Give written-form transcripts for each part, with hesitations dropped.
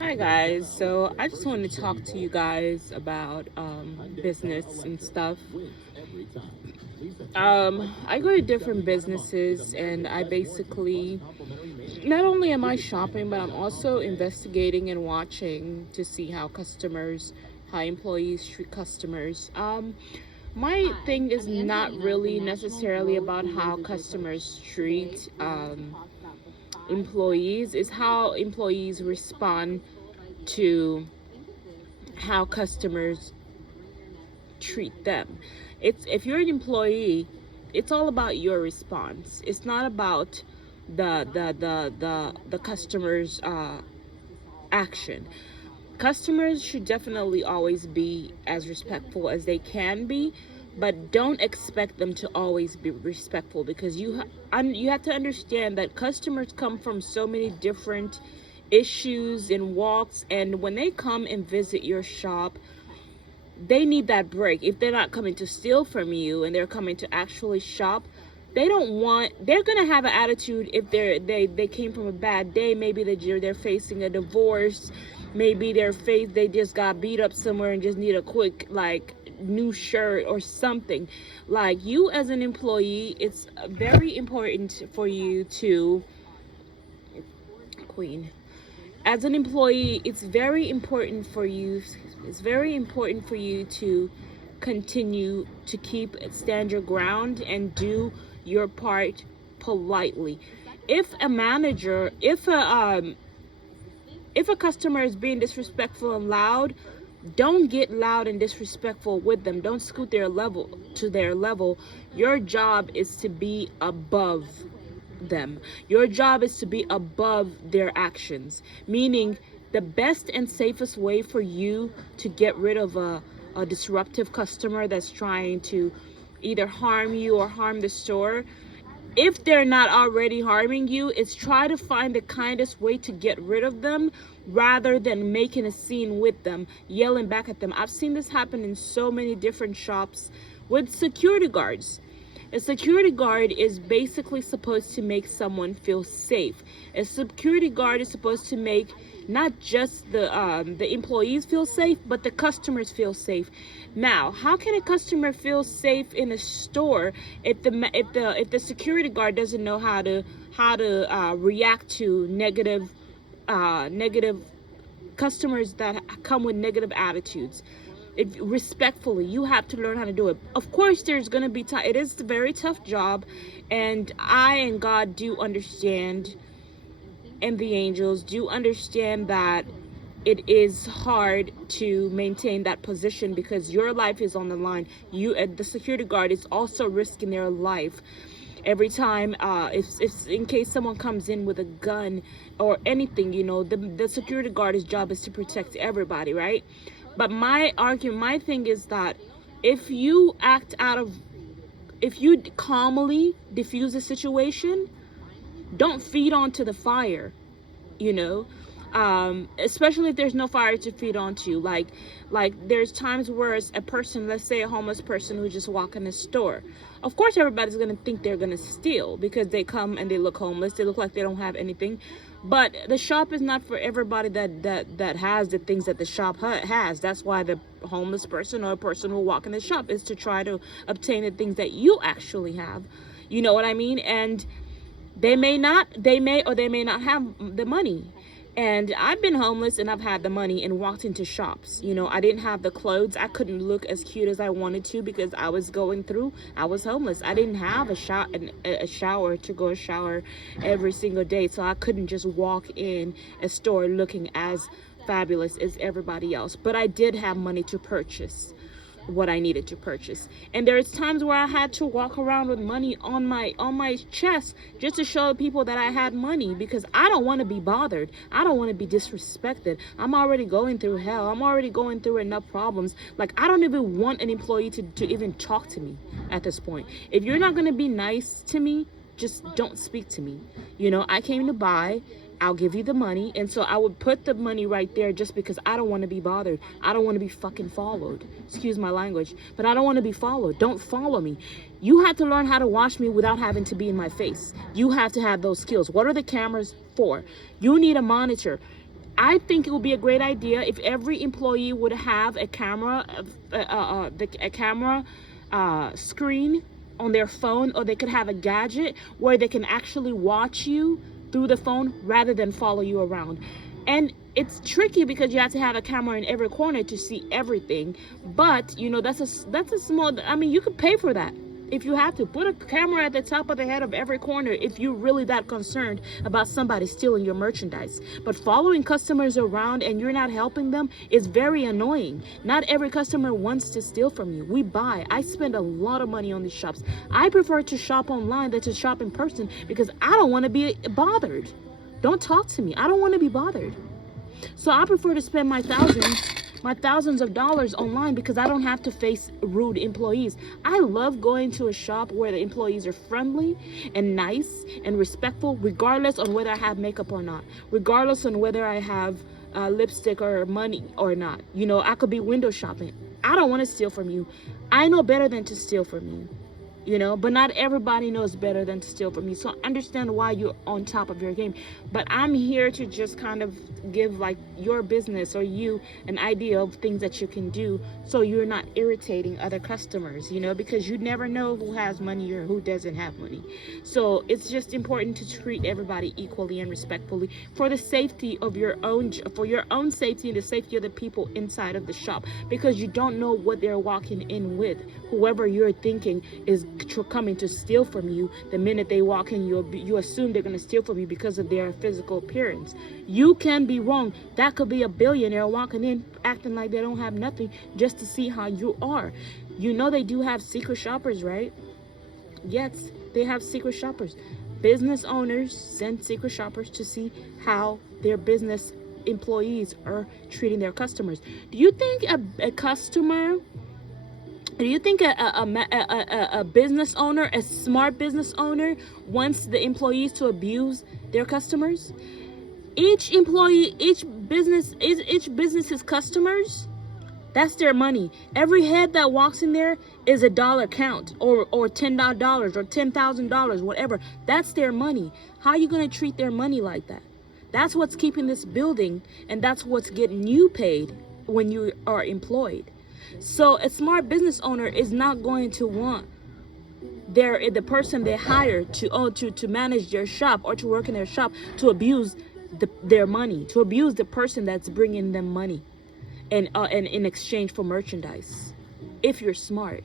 Hi guys, so I just wanted to talk to you guys about business and stuff. I go to different businesses and I basically not only am I shopping, but I'm also investigating and watching to see how employees treat customers. My thing is not really necessarily about how customers treat employees, is how employees respond to how customers treat them. It's if you're an employee, it's all about your response. It's not about the customer's action. Customers should definitely always be as respectful as they can be, but don't expect them to always be respectful, because you have to understand that customers come from so many different issues and walks, and when they come and visit your shop, they need that break. If they're not coming to steal from you and they're coming to actually shop, they're gonna have an attitude. If they came from a bad day, maybe they're facing a divorce, maybe they just got beat up somewhere and just need a quick like new shirt or something. Like, you as an employee, it's very important for you to queen as an employee, it's very important for you to continue to stand your ground and do your part politely. If a manager, if a customer is being disrespectful and loud, don't get loud and disrespectful with them. Don't scoot their level. Your job is to be above them. Your job is to be above their actions. Meaning, the best and safest way for you to get rid of a disruptive customer that's trying to either harm you or harm the store, if they're not already harming you, is try to find the kindest way to get rid of them rather than making a scene with them, yelling back at them. I've seen this happen in so many different shops with security guards. A security guard is basically supposed to make someone feel safe. A security guard is supposed to make not just the employees feel safe, but the customers feel safe. Now, how can a customer feel safe in a store if the security guard doesn't know how to react to negative customers that come with negative attitudes? Respectfully, you have to learn how to do it. Of course, there's going to be time. It is a very tough job, and I and God do understand, and the angels do understand that it is hard to maintain that position because your life is on the line. The security guard is also risking their life every time. If in case someone comes in with a gun or anything, the security guard's job is to protect everybody, right? But my thing is that if you if you calmly diffuse the situation, don't feed onto the fire, you know especially if there's no fire to feed onto. Like there's times where a person, let's say a homeless person who just walk in the store, of course everybody's gonna think they're gonna steal because they come and they look homeless, they look like they don't have anything. But the shop is not for everybody that has the things that the shop has. That's why the homeless person or a person who walk in the shop is to try to obtain the things that you actually have. You know what I mean? And they may not have the money. And I've been homeless and I've had the money and walked into shops. I didn't have the clothes. I couldn't look as cute as I wanted to because I was homeless. I didn't have a shower to go shower every single day. So I couldn't just walk in a store looking as fabulous as everybody else. But I did have money to purchase what I needed to purchase. And there's times where I had to walk around with money on my chest just to show people that I had money, because I don't want to be bothered. I don't want to be disrespected. I'm already going through hell. I'm already going through enough problems. Like, I don't even want an employee to even talk to me at this point. If you're not going to be nice to me, just don't speak to me. I came to buy. I'll give you the money. And so I would put the money right there just because I don't want to be bothered. I don't want to be fucking followed. Excuse my language, but I don't want to be followed. Don't follow me. You have to learn how to watch me without having to be in my face. You have to have those skills. What are the cameras for? You need a monitor. I think it would be a great idea if every employee would have a camera, a camera screen on their phone, or they could have a gadget where they can actually watch you through the phone rather than follow you around. And it's tricky because you have to have a camera in every corner to see everything. But you know, that's a small, I mean, you could pay for that. If you have to put a camera at the top of the head of every corner, if you're really that concerned about somebody stealing your merchandise. But following customers around and you're not helping them is very annoying. Not every customer wants to steal from you. We buy. I spend a lot of money on these shops. I prefer to shop online than to shop in person because I don't want to be bothered. Don't talk to me. I don't want to be bothered. So I prefer to spend my thousands of dollars online because I don't have to face rude employees. I love going to a shop where the employees are friendly and nice and respectful, regardless on whether I have makeup or not, regardless on whether I have lipstick or money or not. You know, I could be window shopping. I don't want to steal from you. I know better than to steal from you. You know, but not everybody knows better than to steal from you. So I understand why you're on top of your game. But I'm here to just kind of give like your business or you an idea of things that you can do so you're not irritating other customers, you know, because you never know who has money or who doesn't have money. So it's just important to treat everybody equally and respectfully for the safety of your own safety and the safety of the people inside of the shop, because you don't know what they're walking in with. Whoever you're thinking is coming to steal from you, the minute they walk in, you assume they're going to steal from you because of their physical appearance. You can be wrong. That could be a billionaire walking in acting like they don't have nothing just to see how you are. You know they do have secret shoppers, right? Yes, they have secret shoppers. Business owners send secret shoppers to see how their business employees are treating their customers. Do you think a customer, do you think a business owner, a smart business owner, wants the employees to abuse their customers? Each employee, each business's customers, that's their money. Every head that walks in there is a dollar count, or $10 or $10,000, whatever. That's their money. How are you going to treat their money like that? That's what's keeping this building, and that's what's getting you paid when you are employed. So a smart business owner is not going to want the person they hire to manage their shop or to work in their shop to abuse their money, to abuse the person that's bringing them money, and in exchange for merchandise. If you're smart,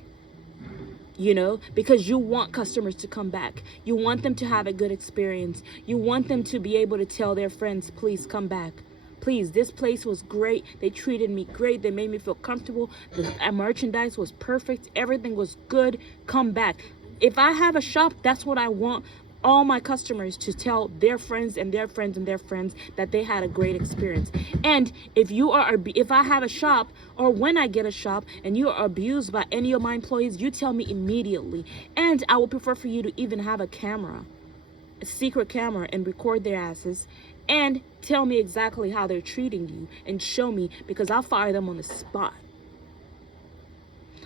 you know, because you want customers to come back, you want them to have a good experience, you want them to be able to tell their friends, please come back. Please, this place was great. They treated me great. They made me feel comfortable. The merchandise was perfect. Everything was good. Come back. If I have a shop, that's what I want all my customers to tell their friends and their friends and their friends, that they had a great experience. And if I have a shop, or when I get a shop and you are abused by any of my employees, you tell me immediately. And I would prefer for you to even have a camera, a secret camera, and record their asses and tell me exactly how they're treating you and show me, because I'll fire them on the spot.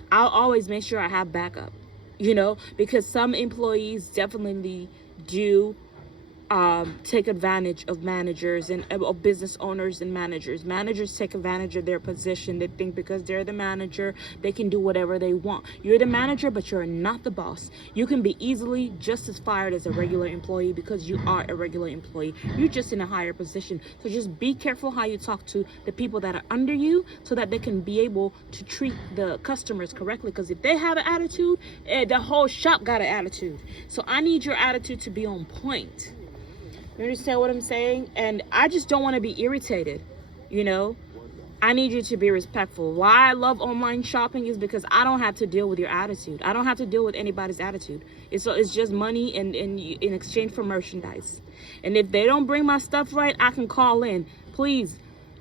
I'll always make sure I have backup, you know, because some employees definitely do take advantage of managers and of business owners and managers. Managers take advantage of their position. They think because they're the manager, they can do whatever they want. You're the manager, but you're not the boss. You can be easily just as fired as a regular employee because you are a regular employee. You're just in a higher position. So just be careful how you talk to the people that are under you so that they can be able to treat the customers correctly. Because if they have an attitude, the whole shop got an attitude. So I need your attitude to be on point. You understand what I'm saying? And I just don't want to be irritated, you know? I need you to be respectful. Why I love online shopping is because I don't have to deal with your attitude. I don't have to deal with anybody's attitude. It's just money in exchange for merchandise. And if they don't bring my stuff right, I can call in. Please,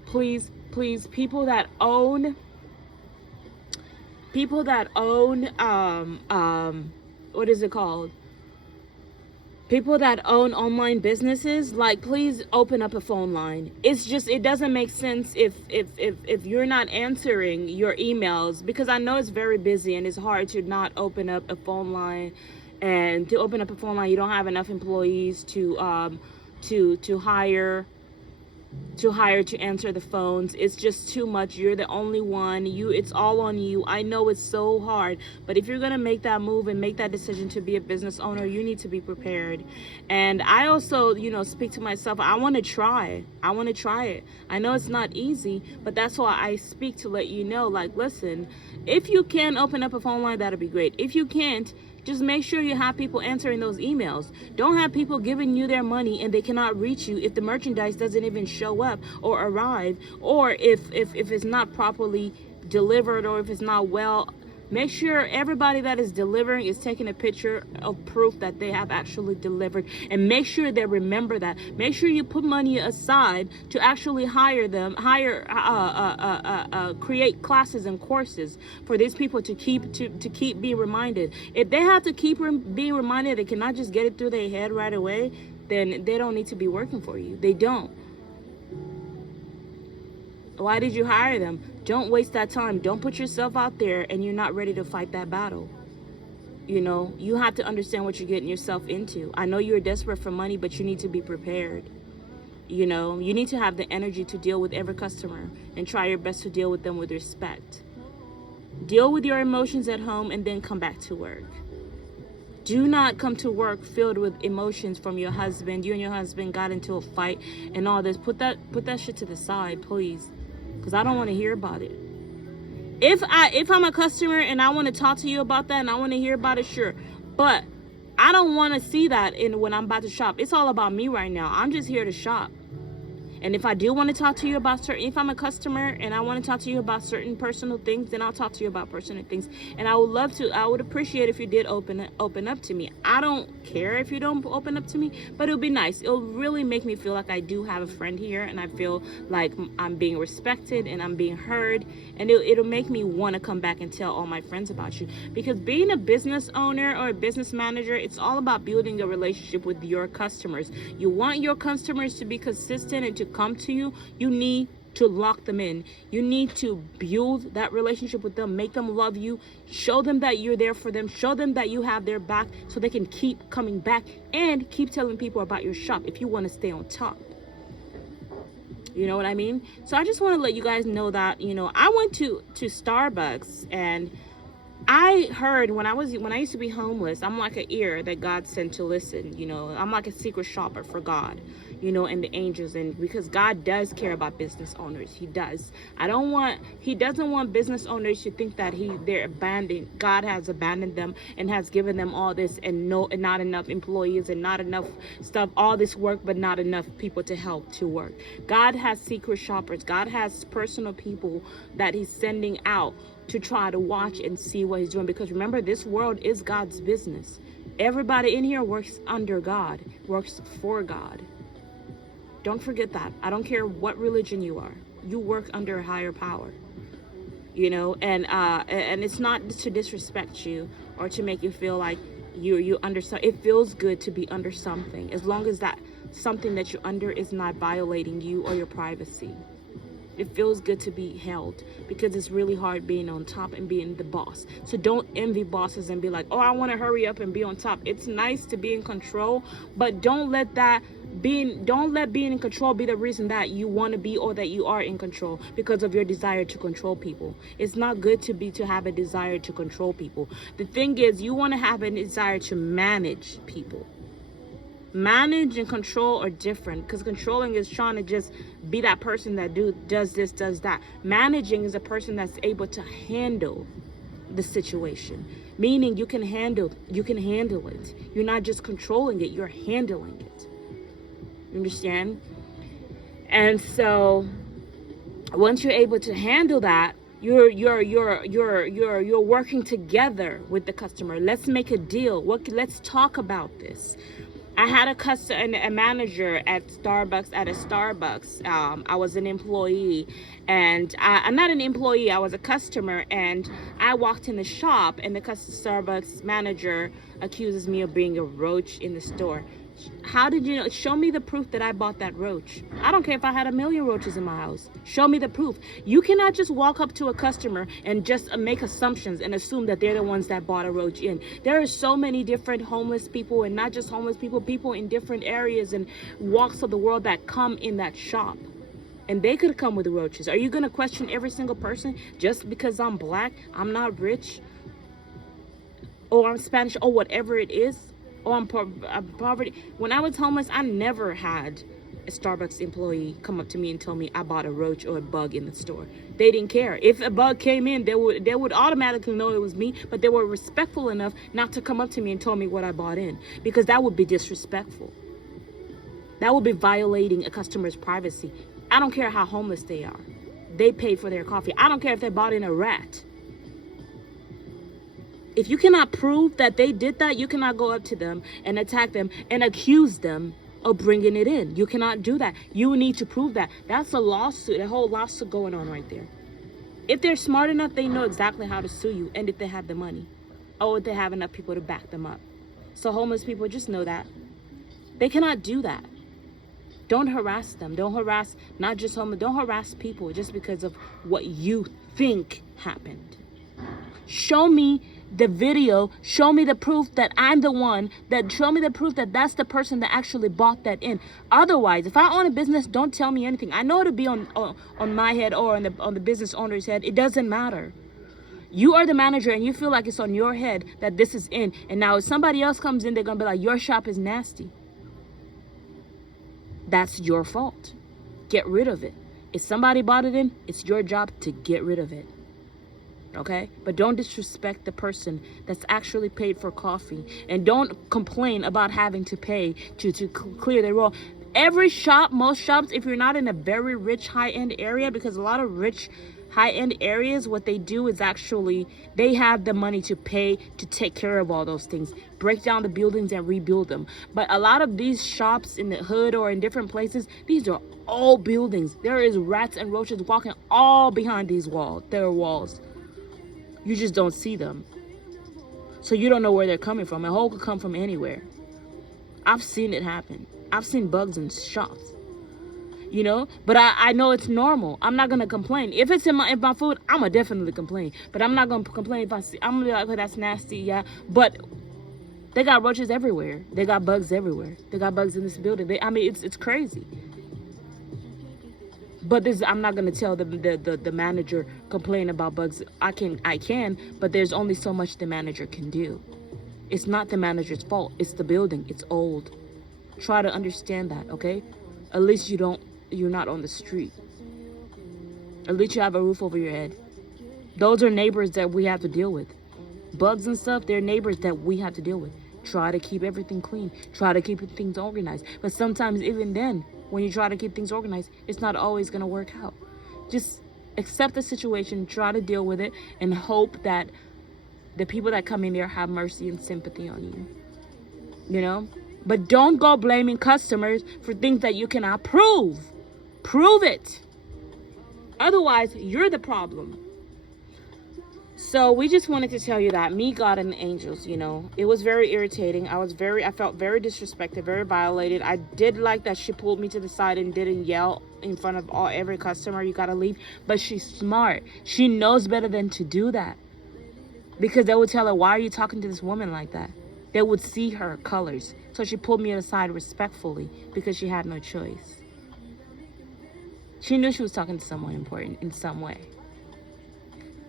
please, please, people that own what is it called? People that own online businesses, like, please open up a phone line. It doesn't make sense if you're not answering your emails, because I know it's very busy and it's hard to not open up a phone line. And to open up a phone line, you don't have enough employees to hire to hire to answer the phones. It's just too much. You're the only one. It's all on you. I know it's so hard, but if you're going to make that move and make that decision to be a business owner, you need to be prepared. And I also, speak to myself. I want to try. I want to try it. I know it's not easy, but that's why I speak, to let you know, like, listen, if you can open up a phone line, that'll be great. If you can't, just make sure you have people answering those emails. Don't have people giving you their money and they cannot reach you if the merchandise doesn't even show up or arrive, or if it's not properly delivered, or if it's not well. Make sure everybody that is delivering is taking a picture of proof that they have actually delivered, and make sure they remember that. Make sure you put money aside to actually create classes and courses for these people to keep being reminded. If they have to keep being reminded, they cannot just get it through their head right away, then they don't need to be working for you. They don't. Why did you hire them? Don't waste that time. Don't put yourself out there and you're not ready to fight that battle. You have to understand what you're getting yourself into. I know you're desperate for money, but you need to be prepared. You need to have the energy to deal with every customer and try your best to deal with them with respect. Deal with your emotions at home and then come back to work. Do not come to work filled with emotions from your husband. You and your husband got into a fight and all this. Put that shit to the side, please. Because I don't want to hear about it. If I'm a customer and I want to talk to you about that and I want to hear about it, sure. But I don't want to see that when I'm about to shop. It's all about me right now. I'm just here to shop. And if I do want to talk to you about if I'm a customer and I want to talk to you about certain personal things, then I'll talk to you about personal things. And I would appreciate if you did open up to me. I don't care if you don't open up to me, but it'll be nice. It'll really make me feel like I do have a friend here, and I feel like I'm being respected and I'm being heard. And it'll make me want to come back and tell all my friends about you. Because being a business owner or a business manager, it's all about building a relationship with your customers. You want your customers to be consistent and to come to you. You need to lock them in. You need to build that relationship with them, make them love you, show them that you're there for them, show them that you have their back so they can keep coming back and keep telling people about your shop if you want to stay on top. You know what I mean? So I just want to let you guys know that, I went to Starbucks, and I heard when I used to be homeless, I'm like an ear that God sent to listen. I'm like a secret shopper for God, and the angels, and because God does care about business owners. He does. He doesn't want business owners to think that they're abandoned. God has abandoned them and has given them all this and not enough employees and not enough stuff, all this work, but not enough people to help to work. God has secret shoppers. God has personal people that he's sending out to try to watch and see what he's doing. Because remember, this world is God's business. Everybody in here works under God, works for God. Don't forget that. I don't care what religion you are. You work under a higher power. And it's not to disrespect you or to make you feel like you under something. It feels good to be under something, as long as that something that you're under is not violating you or your privacy. It feels good to be held, because it's really hard being on top and being the boss. So don't envy bosses and be like, oh, I want to hurry up and be on top. It's nice to be in control, but don't let being in control be the reason that you want to be or that you are in control because of your desire to control people. It's not good to have a desire to control people. The thing is, you want to have a desire to manage people. Manage and control are different, because controlling is trying to just be that person that does this, does that. Managing is a person that's able to handle the situation, meaning you can handle it. You're not just controlling it, you're handling it. You understand? And so once you're able to handle that, you're working together with the customer. Let's make a deal. Let's talk about this. I had a manager at Starbucks, I was an employee, and I'm not an employee, I was a customer, and I walked in the shop, and the Starbucks manager accuses me of being a roach in the store. How did you know? Show me the proof that I bought that roach. I don't care if I had 1,000,000 roaches in my house. Show me the proof. You cannot just walk up to a customer and just make assumptions and assume that they're the ones that bought a roach in. There are so many different homeless people, and not just homeless people, people in different areas and walks of the world that come in that shop. And they could come with roaches. Are you going to question every single person just because I'm black, I'm not rich, or I'm Spanish, or whatever it is, or I'm poverty? When I was homeless, I never had a Starbucks employee come up to me and tell me I bought a roach or a bug in the store. They didn't care. If a bug came in, they would automatically know it was me, but they were respectful enough not to come up to me and tell me what I bought in, because that would be disrespectful. That would be violating a customer's privacy. I don't care how homeless they are. They paid for their coffee. I don't care if they bought in a rat. If you cannot prove that they did that, you cannot go up to them and attack them and accuse them of bringing it in. You cannot do that. You need to prove that. That's a lawsuit, a whole lawsuit going on right there. If they're smart enough, they know exactly how to sue you, and if they have the money, or if they have enough people to back them up. So homeless people, just know that. They cannot do that. Don't harass them. Don't harass, not just homeless, don't harass people just because of what you think happened. Show me the video. Show me the proof that I'm the one. Show me the proof that that's the person that actually bought that in. Otherwise, if I own a business, don't tell me anything. I know it'll be on my head or on the business owner's head. It doesn't matter. You are the manager and you feel like it's on your head that this is in. And now if somebody else comes in, they're going to be like, your shop is nasty. That's your fault. Get rid of it. If somebody bought it in, it's your job to get rid of it. Okay? But don't disrespect the person that's actually paid for coffee. And don't complain about having to pay to clear their roll. Every shop, most shops, if you're not in a very rich high-end area, because a lot of rich high-end areas, what they do is actually they have the money to pay to take care of all those things, break down the buildings and rebuild them. But a lot of these shops in the hood or in different places, these are all buildings. There is rats and roaches walking all behind these walls. There are walls. You just don't see them, so you don't know where they're coming from. A hole could come from anywhere. I've seen it happen. I've seen bugs in shops. You know, but I know it's normal. I'm not gonna complain. If it's in my food, I'ma definitely complain. But I'm not gonna complain if I see. I'm gonna be like, okay, that's nasty, yeah. But they got roaches everywhere. They got bugs everywhere. They got bugs in this building. I mean, it's crazy. But I'm not gonna tell the manager complain about bugs. I can, but there's only so much the manager can do. It's not the manager's fault. It's the building. It's old. Try to understand that, okay? At least you're not on the street. At least you have a roof over your head. Those are neighbors that we have to deal with. Bugs and stuff, they're neighbors that we have to deal with. Try to keep everything clean. Try to keep things organized. But sometimes even then, when you try to keep things organized, it's not always going to work out. Just accept the situation, try to deal with it, and hope that the people that come in there have mercy and sympathy on you. You know? But don't go blaming customers for things that you cannot prove. Prove it. Otherwise, you're the problem. So we just wanted to tell you that me, God, and the angels, you know, it was very irritating. I felt very disrespected, very violated. I did like that she pulled me to the side and didn't yell in front of every customer, you gotta leave. But she's smart. She knows better than to do that. Because they would tell her, why are you talking to this woman like that? They would see her colors. So she pulled me aside respectfully because she had no choice. She knew she was talking to someone important in some way.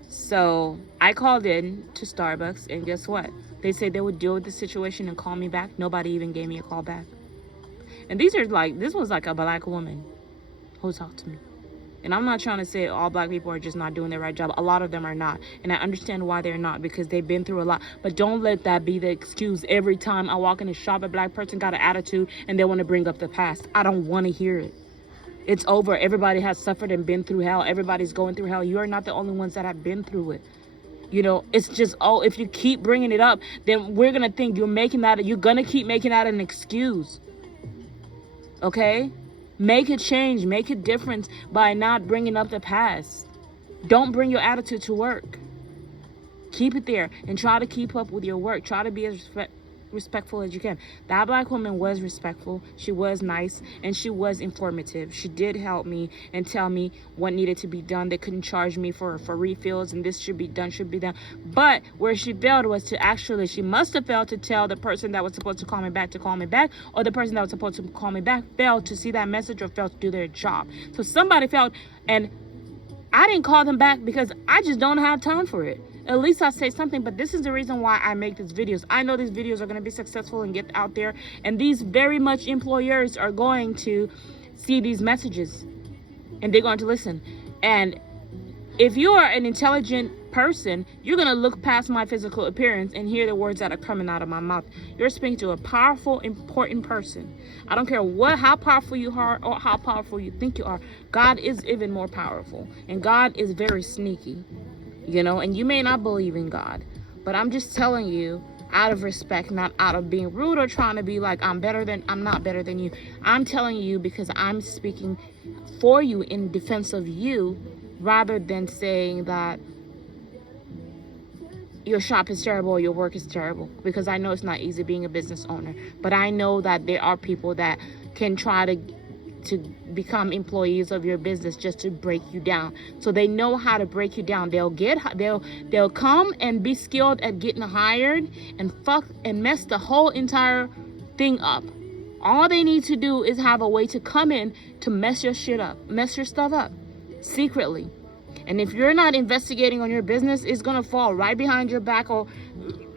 So I called in to Starbucks, and guess what? They said they would deal with the situation and call me back. Nobody even gave me a call back. And this was like a black woman who talked to me. And I'm not trying to say all black people are just not doing their right job. A lot of them are not. And I understand why they're not, because they've been through a lot. But don't let that be the excuse every time I walk in a shop, a black person got an attitude and they want to bring up the past. I don't want to hear it. It's over. Everybody has suffered and been through hell. Everybody's going through hell. You are not the only ones that have been through it. You know, it's just, if you keep bringing it up, then we're going to think you're going to keep making that an excuse. Okay? Make a change. Make a difference by not bringing up the past. Don't bring your attitude to work. Keep it there and try to keep up with your work. Try to be as respectful as you can. That black woman was respectful. She was nice, and she was informative. She did help me and tell me what needed to be done. They couldn't charge me for refills, and this should be done. But where she failed was to actually, she must have failed to tell the person that was supposed to call me back, or the person that was supposed to call me back failed to see that message or failed to do their job. So somebody failed, and I didn't call them back because I just don't have time for it. At least I say something. But this is the reason why I make these videos. I know these videos are going to be successful and get out there, and these very much employers are going to see these messages and they're going to listen. And if you are an intelligent person, you're going to look past my physical appearance and hear the words that are coming out of my mouth. You're speaking to a powerful, important person. I don't care how powerful you are or how powerful you think you are. God is even more powerful, and God is very sneaky, and you may not believe in God, but I'm just telling you, out of respect, not out of being rude or trying to be like I'm not better than you. I'm telling you because I'm speaking for you in defense of you, rather than saying that your shop is terrible or your work is terrible, because I know it's not easy being a business owner. But I know that there are people that can try to become employees of your business just to break you down. So they know how to break you down. They'll come and be skilled at getting hired and mess the whole entire thing up. All they need to do is have a way to come in to mess your stuff up secretly. And if you're not investigating on your business, it's gonna fall right behind your back or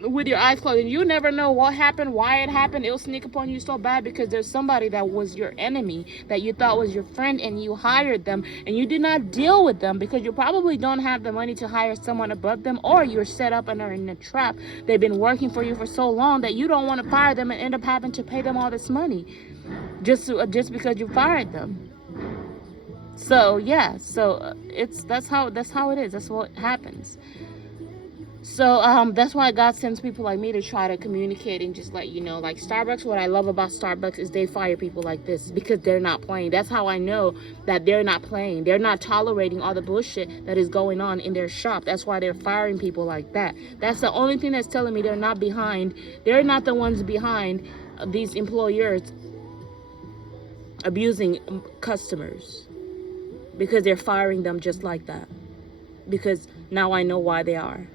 with your eyes closed, and you never know what happened, why it happened. It'll sneak upon you so bad because there's somebody that was your enemy that you thought was your friend, and you hired them and you did not deal with them because you probably don't have the money to hire someone above them, or you're set up and are in a trap. They've been working for you for so long that you don't want to fire them and end up having to pay them all this money just because you fired them. So yeah, that's how it is. That's what happens. So that's why God sends people like me to try to communicate and just let you know. Like Starbucks, what I love about Starbucks is they fire people like this because they're not playing. That's how I know that they're not playing. They're not tolerating all the bullshit that is going on in their shop. That's why they're firing people like that. That's the only thing that's telling me they're not behind. They're not the ones behind these employers abusing customers, because they're firing them just like that. Because now I know why they are.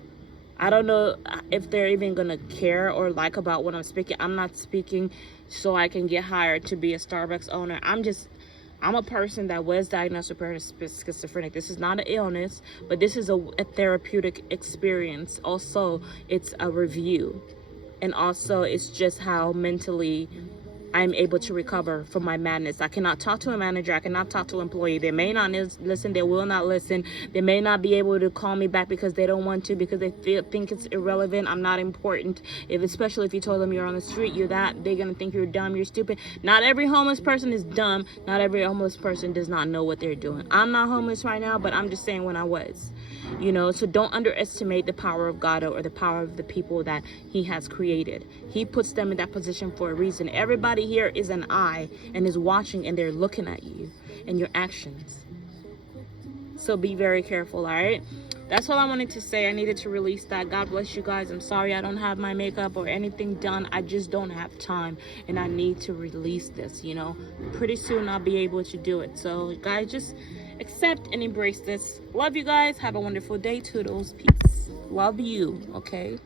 I don't know if they're even gonna care or like about what I'm speaking. I'm not speaking so I can get hired to be a Starbucks owner. I'm a person that was diagnosed with schizophrenic. This is not an illness, but this is a therapeutic experience. Also, it's a review, and also it's just how mentally I'm able to recover from my madness. I cannot talk to a manager. I cannot talk to an employee. They may not listen. They will not listen. They may not be able to call me back because they don't want to, because they think it's irrelevant. I'm not important. Especially if you told them you're on the street, they're going to think you're dumb, you're stupid. Not every homeless person is dumb. Not every homeless person does not know what they're doing. I'm not homeless right now, but I'm just saying when I was. So don't underestimate the power of God or the power of the people that he has created. He puts them in that position for a reason. Everybody here is an eye and is watching, and they're looking at you and your actions. So be very careful, all right? That's all I wanted to say. I needed to release that. God bless you guys. I'm sorry I don't have my makeup or anything done. I just don't have time, and I need to release this, Pretty soon I'll be able to do it. So guys, just accept and embrace this. Love you guys. Have a wonderful day. Toodles. Peace. Love you. Okay.